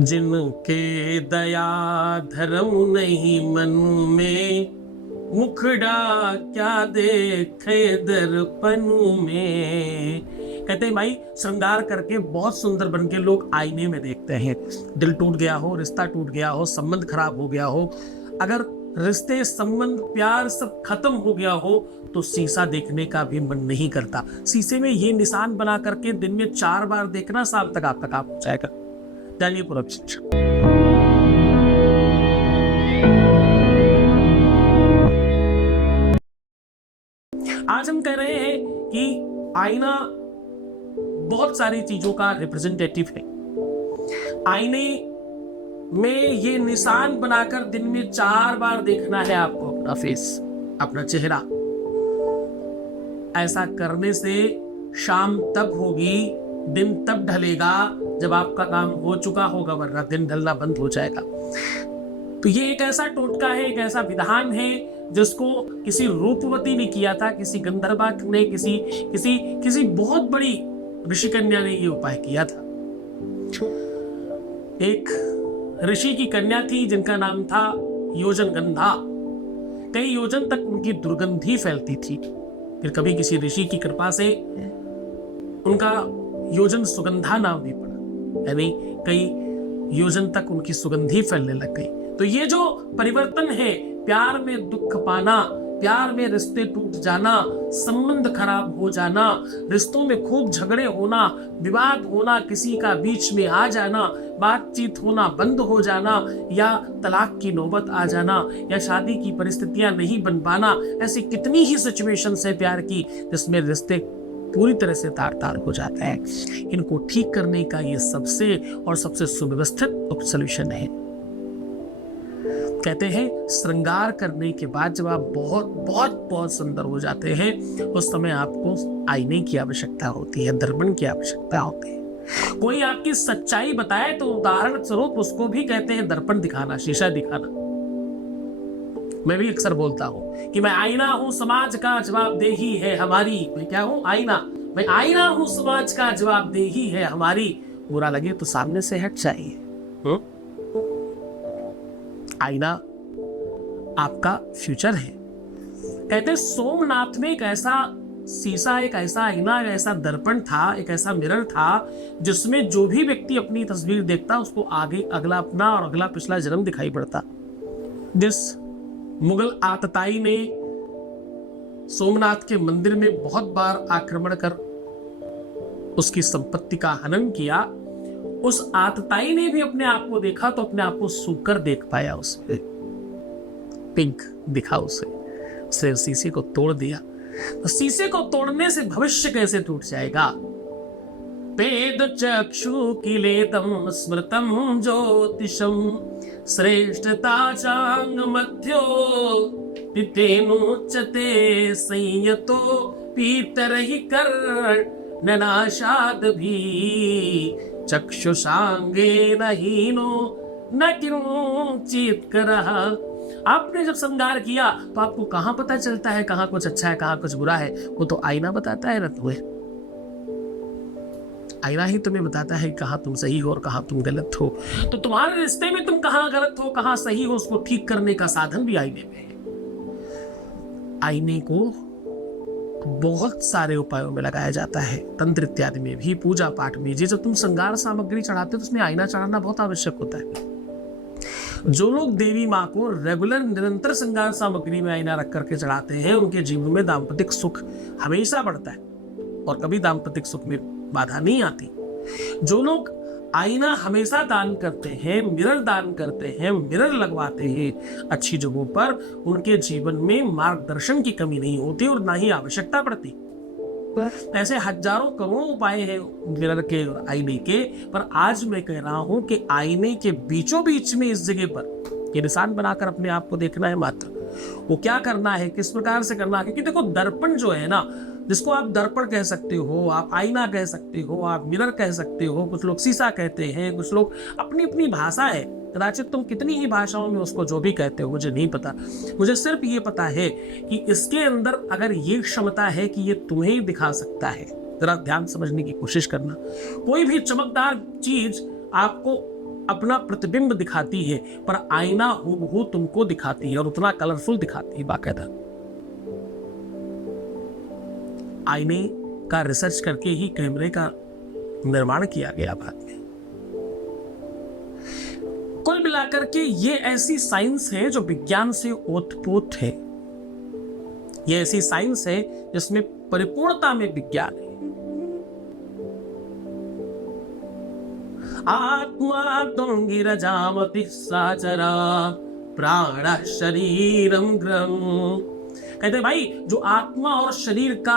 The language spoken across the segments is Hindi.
जिनके दया धर्म नहीं मन में, मुखड़ा क्या देखे दर्पण में। कहते हैं भाई, श्रृंगार करके बहुत सुंदर बन के लोग आईने में देखते हैं। दिल टूट गया हो, रिश्ता टूट गया हो, संबंध खराब हो गया हो, अगर रिश्ते संबंध प्यार सब खत्म हो गया हो तो शीशा देखने का भी मन नहीं करता। शीशे में ये निशान बना करके दिन में 4 बार देखना साल तक आपका काम हो जाएगा। जानिए पूरा शिक्षा। आज हम कह रहे हैं कि आईना बहुत सारी चीजों का रिप्रेजेंटेटिव है। आईने में ये निशान बनाकर दिन में 4 बार देखना है आपको अपना फेस, अपना चेहरा। ऐसा करने से शाम तब होगी, दिन तब ढलेगा जब आपका काम हो चुका होगा, वरना दिन ढलना बंद हो जाएगा। तो ये एक ऐसा टोटका है, एक ऐसा विधान है जिसको किसी रूपवती ने किया था, किसी गंधर्वा ने, किसी बहुत बड़ी ऋषिकन्या ने ये उपाय किया था। एक ऋषि की कन्या थी जिनका नाम था योजन गंधा। कई योजन तक उनकी दुर्गंधी फैलती थी। फिर कभी किसी ऋषि की कृपा से उनका योजन सुगंधा नाम भी पड़ा, यानी कई योजन तक उनकी सुगंधी फैलने लग गई। तो ये जो परिवर्तन है, प्यार में दुख पाना, प्यार में रिश्ते टूट जाना, संबंध खराब हो जाना, रिश्तों में खूब झगड़े होना, विवाद होना, किसी का बीच में आ जाना, बातचीत होना बंद हो जाना, या तलाक की नौबत आ जाना, या शादी की परिस्थितियां नहीं बन पाना, ऐसी कितनी ही सिचुएशंस है प्यार की जिसमें रिश्ते पूरी तरह से तार-तार हो जाते हैं। इनको ठीक करने का ये सबसे सुव्यवस्थित सोल्यूशन है। कहते हैं श्रृंगार करने के बाद जब आप बहुत सुंदर हो जाते हैं, उस समय आपको आईने की आवश्यकता होती है, दर्पण की आवश्यकता होती है। कोई आपकी सच्चाई बताए तो उदाहरण स्वरूप उसको भी कहते हैं दर्पण दिखाना, शीशा दिखाना। मैं भी अक्सर बोलता हूं कि मैं आईना हूं, समाज का जवाबदेही है हमारी। मैं क्या हूं? आईना। मैं आईना हूं, समाज का जवाबदेही है हमारी। बुरा लगे तो सामने से हट जाइए। आईना आपका फ्यूचर है। कहते सोमनाथ में एक ऐसा शीशा, एक ऐसा आईना, एक ऐसा दर्पण था, एक ऐसा मिरर था जिसमें जो भी व्यक्ति अपनी तस्वीर देखता उसको आगे अगला अपना और अगला पिछला जन्म दिखाई पड़ता। जिस मुगल आतताई ने सोमनाथ के मंदिर में बहुत बार आक्रमण कर उसकी संपत्ति का हनन किया, उस आतताई ने भी अपने आप को देखा तो अपने आप को सूकर देख पाया, उसमें पिंक दिखा उसे शीशे को तोड़ दिया। तो शीशे को तोड़ने से भविष्य कैसे टूट जाएगा? वेद चक्षु किलेदम स्मृतम ज्योतिषम श्रेष्ठता चांग मध्यो पितेनुच्यते संयतो पीतरहि कर्णनाशाद भी चक्षुषांगेन हीनो न किंचित करः। आपने जब श्रृंगार किया तो आपको कहां पता चलता है कहां कुछ अच्छा है कहां कुछ बुरा है? वो तो आईना बताता है ना तुम्हें। आईना ही तुम्हें बताता है कहां तुम सही हो और कहां तुम गलत हो। तो तुम्हारे रिश्ते में तुम कहां गलत हो कहां सही हो, उसको ठीक करने का साधन भी आईने में है। आईने को बहुत सारे उपायों में लगाया जाता है, तंत्र इत्यादि में भी, पूजा पाठ में। जब तुम श्रृंगार सामग्री चढ़ाते हो तो उसमें आईना चढ़ाना बहुत आवश्यक होता है। जो लोग देवी माँ को रेगुलर निरंतर श्रृंगार सामग्री में आईना रख करके चढ़ाते हैं, उनके जीवन में दाम्पतिक सुख हमेशा बढ़ता है और कभी दाम्पतिक सुख में बाधा नहीं आती। जो लोग आईना हमेशा दान करते हैं, मिरर दान करते हैं, मिरर लगवाते हैं अच्छी जगहों पर, उनके जीवन में मार्गदर्शन की कमी नहीं होती और ना ही आवश्यकता पड़ती। ऐसे हजारों करोड़ों उपाय हैं मिरर के और आईने के, पर आज मैं कह रहा हूं कि आईने के बीचों बीच में इस जगह पर ये निशान बनाकर अपने आप को देखना है मात्र। वो क्या करना है, किस प्रकार से करना है? क्योंकि देखो दर्पण जो है ना, जिसको आप दर्पण कह सकते हो, आप आईना कह सकते हो, आप मिरर कह सकते हो, कुछ लोग शीशा कहते हैं, कुछ लोग अपनी अपनी भाषा है। कदाचित तुम कितनी ही भाषाओं में उसको जो भी कहते हो मुझे नहीं पता। मुझे सिर्फ ये पता है कि इसके अंदर अगर ये क्षमता है कि ये तुम्हें दिखा सकता है। जरा ध्यान समझने की कोशिश करना। कोई भी चमकदार चीज आपको अपना प्रतिबिंब दिखाती है, पर आईना हूबहू तुमको दिखाती है और उतना कलरफुल दिखाती है बाकायदा। आईने का रिसर्च करके ही कैमरे का निर्माण किया गया बाद में। कुल मिलाकर के ये ऐसी साइंस है जो विज्ञान से ओतप्रोत है। ये ऐसी साइंस है जिसमें परिपूर्णता में विज्ञान है। आत्मा तुम गिरजामति साचरा प्राण शरीरम ग्रहम। कहते भाई जो आत्मा और शरीर का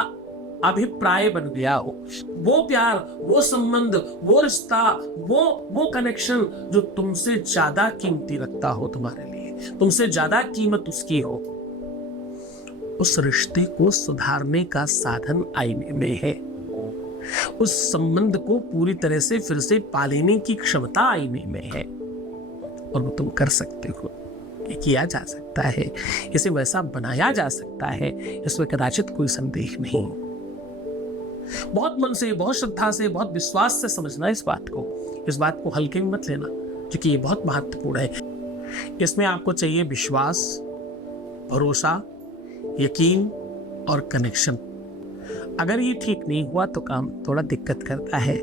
अभिप्राय बन गया हो, वो प्यार, वो संबंध, वो रिश्ता, वो कनेक्शन जो तुमसे ज्यादा कीमती रखता हो, तुम्हारे लिए तुमसे ज्यादा कीमत उसकी हो, उस रिश्ते को सुधारने का साधन आईने में है। उस संबंध को पूरी तरह से फिर से पा लेने की क्षमता आईने में है और वो तुम कर सकते हो। ये किया जा सकता है, इसे वैसा बनाया जा सकता है, इसमें कदाचित कोई संदेह नहीं। बहुत मन से, बहुत श्रद्धा से, बहुत विश्वास से समझना इस बात को हल्के में मत लेना, क्योंकि ये बहुत महत्वपूर्ण है। इसमें आपको चाहिए विश्वास, भरोसा, यकीन और कनेक्शन। अगर ये ठीक नहीं हुआ तो काम थोड़ा दिक्कत करता है।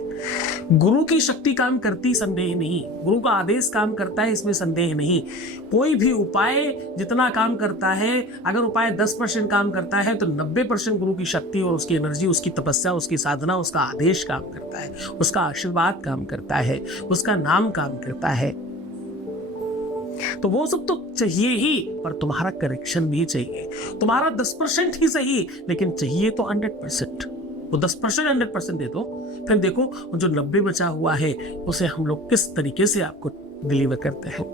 गुरु की शक्ति काम करती, संदेह नहीं। गुरु का आदेश काम करता है, इसमें संदेह नहीं। कोई भी उपाय जितना काम करता है, अगर उपाय 10% काम करता है तो 90% गुरु की शक्ति और उसकी एनर्जी, उसकी तपस्या, उसकी साधना, उसका आदेश काम करता है, उसका आशीर्वाद काम करता है, उसका नाम काम करता है। तो वो सब तो चाहिए ही, पर तुम्हारा करेक्शन भी चाहिए। तुम्हारा 10% ही सही, लेकिन चाहिए तो 100%। वो 10% 100% दे दो, फिर देखो जो 90 बचा हुआ है उसे हम लोग किस तरीके से आपको डिलीवर करते हैं।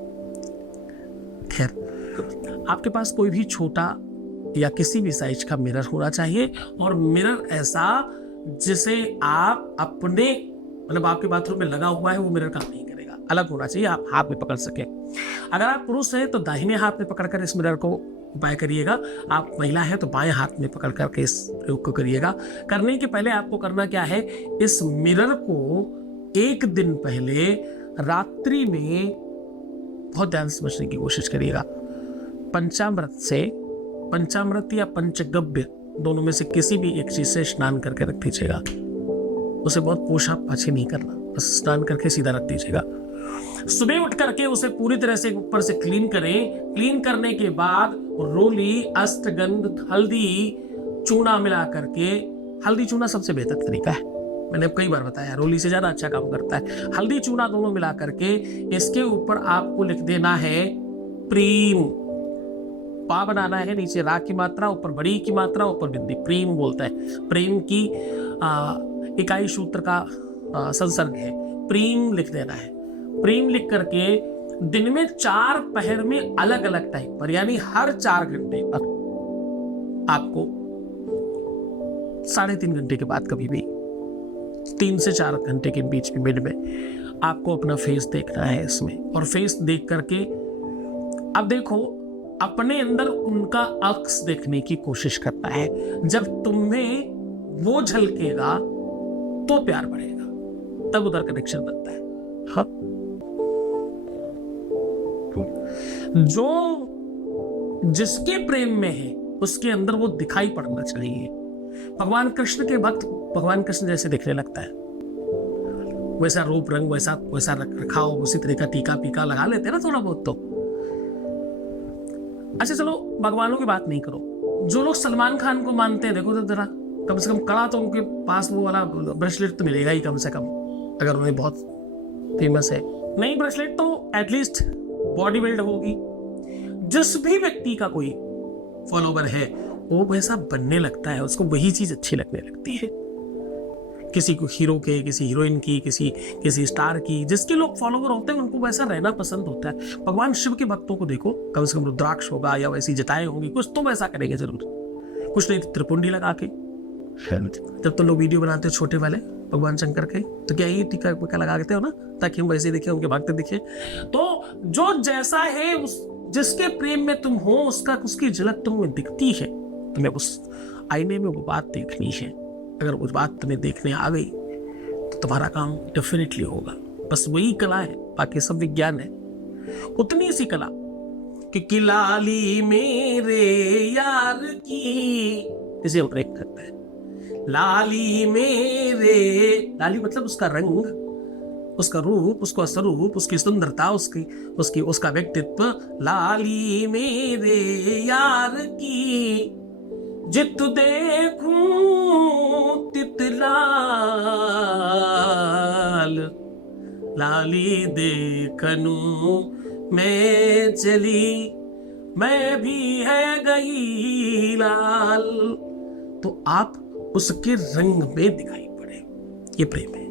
खैर, आपके पास कोई भी छोटा या किसी भी साइज का मिरर होना चाहिए, और मिरर ऐसा जिसे आप अपने, मतलब आपके बाथरूम में लगा हुआ है वो मिरर काम नहीं करेगा, अलग होना चाहिए, आप हाथ में पकड़ सके। अगर आप पुरुष हैं तो दाहिने हाथ में पकड़कर इस मिरर को उपाय करिएगा, आप महिला हैं तो बाएं हाथ में पकड़ करके इस प्रयोग को करिएगा। करने के पहले आपको करना क्या है, इस मिरर को एक दिन पहले रात्रि में बहुत ध्यान से समझने की कोशिश करिएगा। पंचामृत या पंचगव्य दोनों में से किसी भी एक चीज से स्नान करके रख दीजिएगा। उसे बहुत पोछा पाछी नहीं करना, बस स्नान करके सीधा रख दीजिएगा। सुबह उठ करके उसे पूरी तरह से ऊपर से क्लीन करें। क्लीन करने के बाद रोली, अष्टगंध, हल्दी, चूना मिला करके, हल्दी चूना सबसे बेहतर तरीका है, मैंने कई बार बताया, रोली से ज्यादा अच्छा काम करता है। हल्दी चूना दोनों मिला करके इसके ऊपर आपको लिख देना है प्रीम। पा बनाना है, नीचे रा की मात्रा, ऊपर बड़ी की मात्रा, ऊपर बिंदी, प्रीम बोलता है। प्रेम की इकाई सूत्र का संसर्ग है, प्रीम लिख देना है। प्रेम लिख करके दिन में 4 पहर में अलग अलग टाइम पर, यानी हर 4 घंटे पर, आपको 3.5 घंटे के बाद कभी भी 3 से 4 घंटे के बीच में मिड में आपको अपना फेस देखना है इसमें। और फेस देख करके अब देखो, अपने अंदर उनका अक्स देखने की कोशिश करना है। जब तुम्हें वो झलकेगा तो प्यार बढ़ेगा, तब उधर कनेक्शन बनता है। हाँ, जो जिसके प्रेम में है उसके अंदर वो दिखाई पड़ना चाहिए। भगवान कृष्ण के भक्त भगवान कृष्ण जैसे दिखने लगता है, वैसा रूप रंग, वैसा रखाव, उसी तरह का टीका पीका लगा लेते हैं ना थोड़ा बहुत तो। अच्छा चलो भगवानों की बात नहीं करो, जो लोग सलमान खान को मानते हैं, देखो तो जरा, कम से कम कड़ा तो उनके पास वो वाला ब्रेसलेट तो मिलेगा ही कम से कम, अगर उन्हें बहुत फेमस है। नहीं ब्रेसलेट तो एटलीस्ट बॉडी बिल्ड होगी। जिस भी व्यक्ति का कोई फॉलोवर है वो वैसा बनने लगता है, उसको वही चीज अच्छी लगने लगती है। किसी को हीरो के, किसी हीरोइन की, किसी स्टार की, जिसके लोग फॉलोवर होते हैं उनको वैसा रहना पसंद होता है। भगवान शिव के भक्तों को देखो, कम से कम रुद्राक्ष होगा या वैसी जटाएं होंगी, कुछ तो वैसा करेंगे जरूर, कुछ नहीं तो त्रिपुंडी लगा के। जब तो लोग वीडियो बनाते हैं छोटे वाले भगवान शंकर के, तो क्या ये टीका वीका लगा देते हो ना, ताकि हम वैसे दिखे, उनके भक्त दिखे। तो जो जैसा है, उस जिसके प्रेम में तुम हो, उसकी झलक तुम्हें दिखती है, तुम्हें उस आईने में वो बात देखनी है। अगर उस बात तुम्हें देखने आ गई तो तुम्हारा काम डेफिनेटली होगा। बस वही कला है, बाकी सब विज्ञान है। उतनी सी कला कि लाली मेरे यार की, इसे हम ब्रेक करते हैं। लाली मेरे, लाली मतलब उसका रंग, उसका रूप, उसका स्वरूप, उसकी सुंदरता, उसका व्यक्तित्व। लाली मेरे यार की, जित देखूं तित लाल, लाली देखनू मैं चली, मैं भी है गई लाल। तो आप उसके रंग में दिखाई पड़े, ये प्रेम है।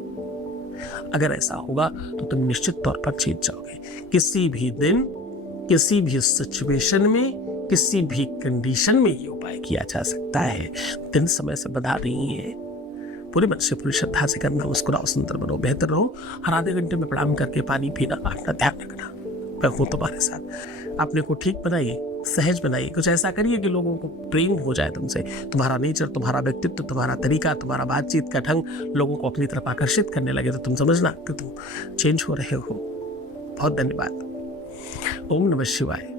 अगर ऐसा होगा तो तुम निश्चित तौर पर जीत जाओगे। किसी भी दिन, किसी भी सिचुएशन में, किसी भी कंडीशन में ये उपाय किया जा सकता है। दिन समय से बधा नहीं है, पूरे मन से, पूरी श्रद्धा से करना। मुस्कुराओ, सुंदर बनो, बेहतर रहो। हर आधे घंटे में प्रणाम करके पानी पीना, अपना ध्यान रखना। मैं हूं तुम्हारे साथ। अपने को ठीक बनाइए, सहज बनाइए, कुछ ऐसा करिए कि लोगों को प्रेम हो जाए तुमसे। तुम्हारा नेचर, तुम्हारा व्यक्तित्व, तुम्हारा तरीका, तुम्हारा बातचीत का ढंग लोगों को अपनी तरफ आकर्षित करने लगे तो तुम समझना कि तुम चेंज हो रहे हो। बहुत धन्यवाद। ओम नमः शिवाय।